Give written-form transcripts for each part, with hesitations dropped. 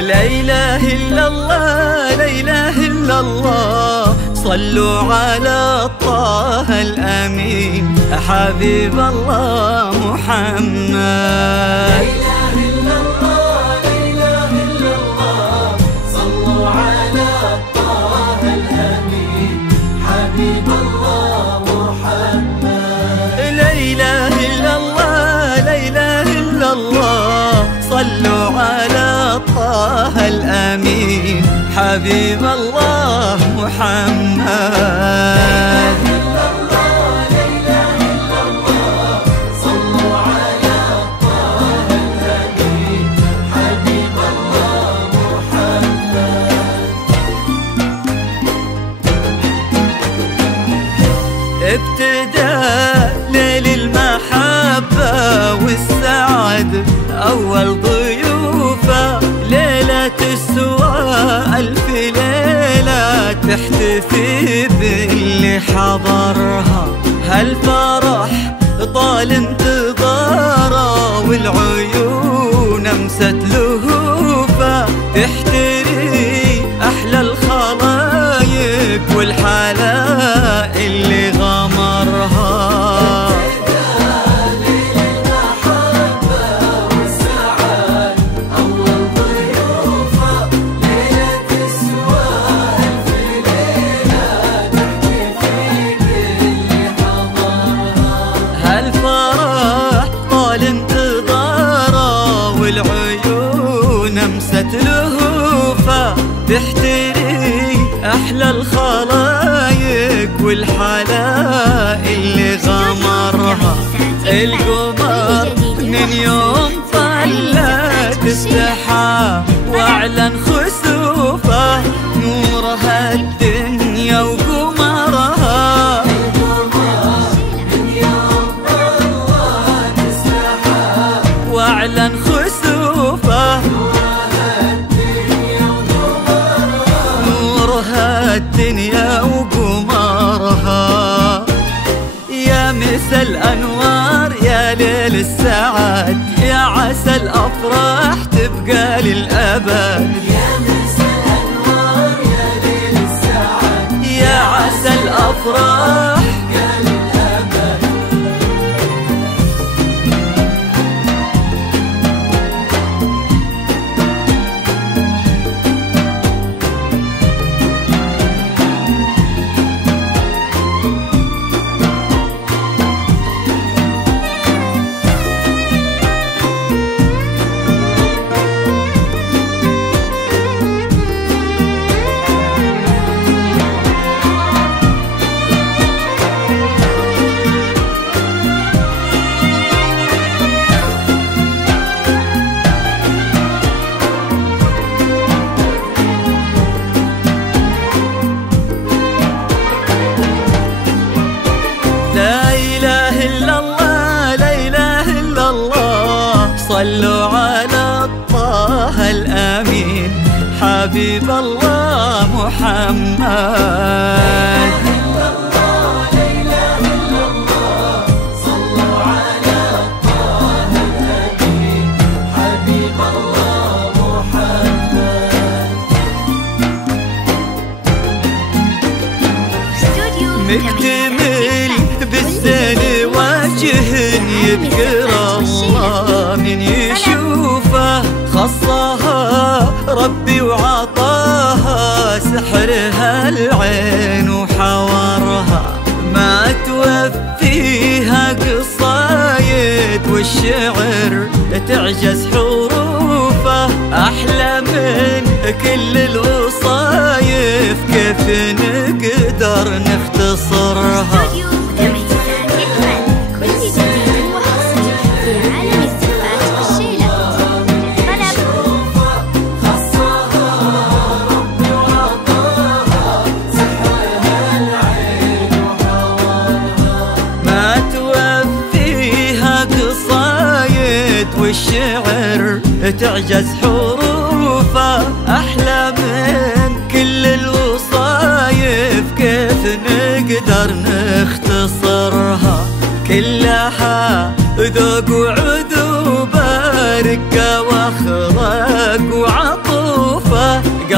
لا إله إلا الله لا إله إلا الله، صلوا على طه الأمين حبيب الله محمد. لا إله إلا الله لا إله إلا الله، صلوا على طه الأمين حبيب الله محمد. لا إله إلا الله لا إله إلا الله، صلوا على طه الأمين حبيب الله محمد. ابتدى ليل المحبة والسعد أول ضيوفه، ليلة السواء ألف ليلة تحتفي باللي حضرها. هالفرح طال انتظاره والعيون أمست لهوفه، تحتري أحلى الخلايق والحلاء اللي غمرها. هالفرح طال انتظاره والعيون أمست لهوفه، تحتري أحلى الخلايق والحلاء اللي غمرها. القمر من يوم طلت استحى واعلن خسوفه، نورها الدنيا وقمرها. واعلن خسوفه، نورها الدنيا وقمرها. يا مسا الأنوار يا ليل السعد، يا عسى الأفراح تبقى للأبد. يا مسا الأنوار يا ليل السعد، يا عسى الأفراح صلوا على طه الأمين حبيب الله محمد. مكتمل بالزين وجه يذكر الله من يشوفه، خصها ربي وعطاها سحرها العين وحورها. ما توفيها قصايد والشعر تعجز حروفه، أحلى من كل الوصايف كيف نقدر نختصرها. والشعر تعجز حروفه، أحلى من كل الوصايف كيف نقدر نختصرها. كلها ذوق وعذوبة، رقة واخلاق وعطوفة،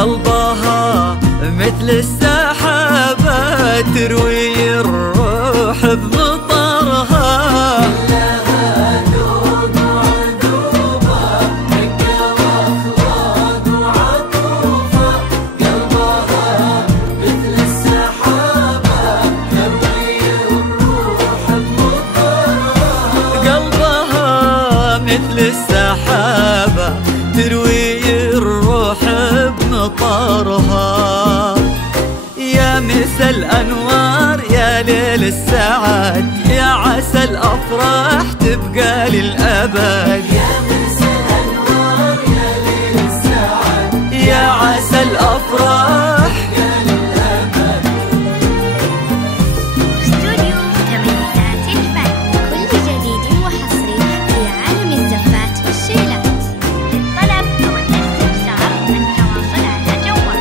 قلبها مثل السحابة تروي الروح بمطرها. كلها ذوق وعذوبة رقة واخلاق وعطوفة. قلبها مثل السحابة تروي الروح بمطرها. قلبها مثل السحابة تروي الروح بمطرها. يا مسا الأنوار يا ليل السعد، يا عسى الأفراح تبقى للأبد. يا مسا الأنوار يا ليل السعد، يا عسى الأفراح استوديو تميزات الفن، كل جديد وحصري في عالم الزفات والشيلات. للطلب أو الاستفسار التواصل على جوال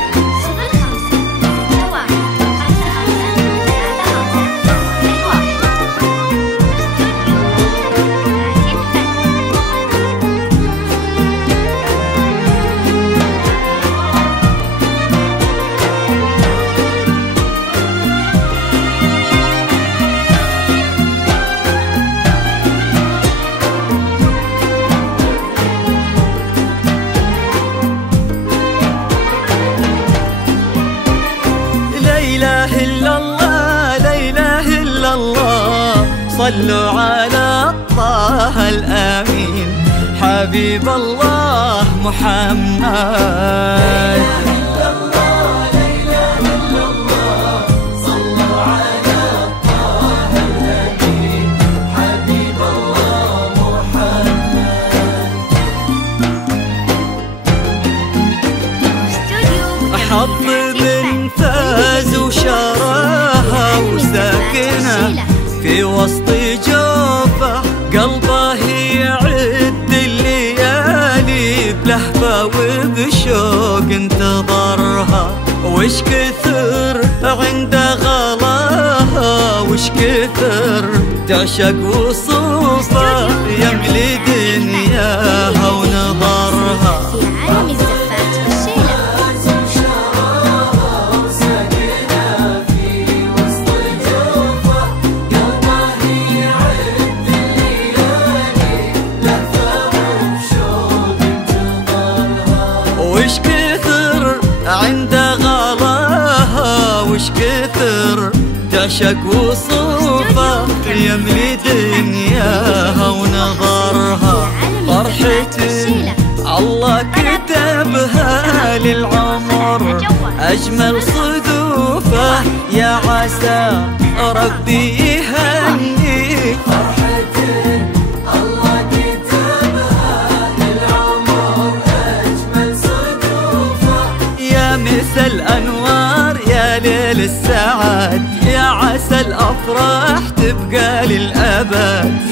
الله صلوا على طه الأمين حبيب الله محمد. حط من فاز وشراها وساكنة في وسط جوفه، قلبه يعد الليالي بلهفة وبشوق انتظرها. وش كثر عند غلاها، وش كثر تعشق وصوفه، يملي دنياها ونظرها. وش كثر عند غلاها، وش كثر تعشق وصوفه، يملي دنياها ونظرها. فرحة الله كتبها للعمر أجمل صدوفه، يا عسى ربي يهنيك. مسا الأنوار يا ليل السعد، يا عسى الأفراح تبقى للأبد.